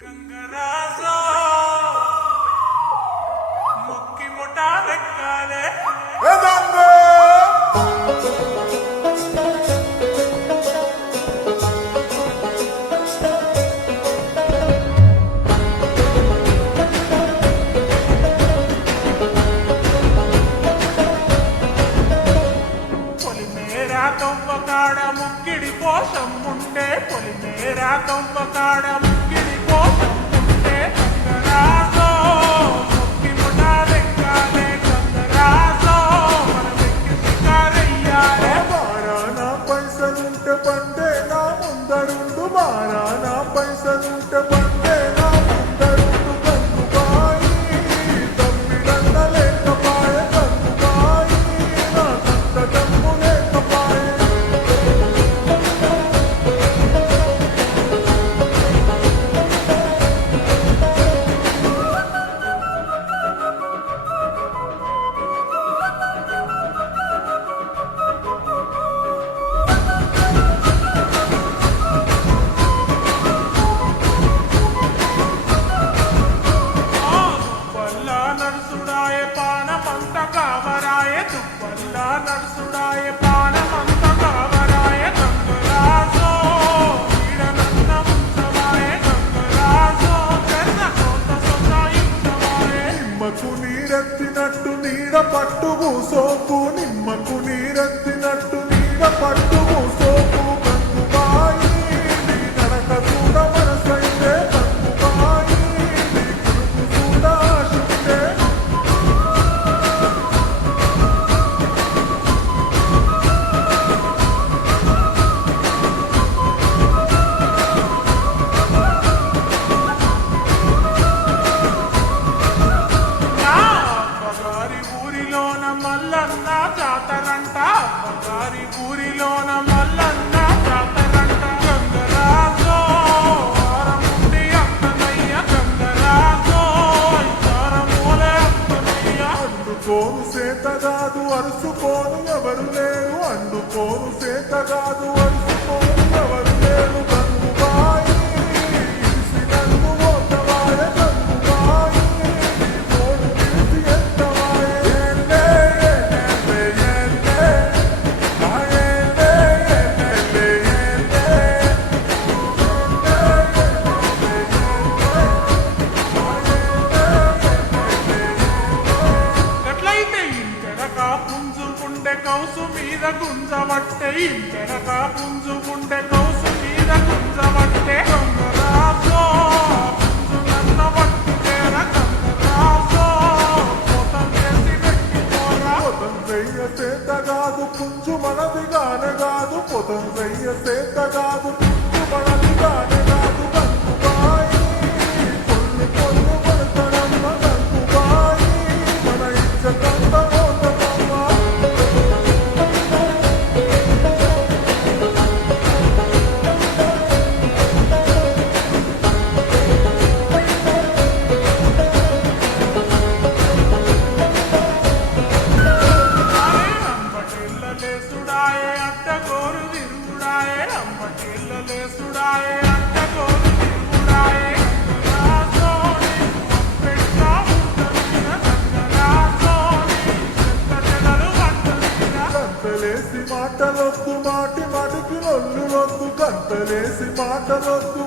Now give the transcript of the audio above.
గంగరాజో ముక్కి ముఠా లెక్కాలే పొలిమేరా తొంపకాడ ముక్కిడి కోసం ఉండే పొలిమేరా తొంపకాడ ముక్కిడి కోసం ఉండే గంగరాజో ముక్కి ముఠా లెక్కాలే గంగరాజో మనమెక్కి షికారయ్యాలే మారానా పైసలుంటే పండే నా ముందరుండు మారానా పైసలుంటే పండే నా ముందరుండు గంగుబాయి తమ్మిడన్న లేకపాయ గంగుబాయి నా సంతటము లేకపాయ తుప్పల్లా నడుసుడాయే పానమంత కావరాయే తుప్పల్లా నడుసుడాయే పానమంత కావరాయే గంగరాజో ఈడనన్న ముంచవాయే గంగరాజో చెర్ర కోత సొంతాయించవాయే నిమ్మకు నీరెత్తినట్టు నీడ పట్టు సోపు నిమ్మకు నీరెత్తినట్టు నీడ పట్టు సోపు గంగుబాయి నీ నడక చూడ మనసైతే గంగుబాయి నీ కురుకు చూడ ఆశుంటే నా అమ్మగారి ఊరిలోన మల్లన్న జాతరంట అమ్మగారి ఊరిలోన మల్లన్న జాతరంట గంగరాజో వారముండి అక్కనయ్య గంగరాజో ఇచ్చారమూలే అక్కనయ్య అండుకోను సేతగాదు అరుసుకోను ఎవరు లేరు అండుకోను సేతగాదు అరుసుకోను ఎవరు లేరు గంగుబాయి ఇడిసి నన్ను మోతవాయ గంగుబాయి నీ తోడు తీసి ఎత్తవాయ ఏలే ఏలే ఏలే ఆ ఏలే ఏలే ఏలే గట్లయితే ఇంటెనక పుంజుకుండే కౌసు మీద గుంజవట్టే ఇంటెనక పుంజుకుండే కౌసు మీద గుంజవట్టే గంగరాజో పుంజు నన్న పట్టుకేర గంగరాజో కోతం చేసి పెట్టిపోరా పొతంజయ్య సేతగాదు పుంజు మనది గానగాదు పొతంజయ్య సేతగాదు పుంజు మనది గానగాదు గంగుబాయి పొల్లు పొల్లు పడతడమ్మ గంగుబాయి మన ఇచ్చకంత మోతమమ్మ అంబటిల్లలేసుడాయే అడ్డగోరు తిరుగుడాయే అంబటిల్లలేసుడాయే అడ్డగోరు తిరుగుడాయే గంగరాజో పెట్టా ఉంటదిన గంగరాజో చెత్త చెదలు పట్టదిన గంతలేసి మాటలొద్దు మాటి మాటికి నొల్లులొద్దు గంతలేసి మాటలొద్దు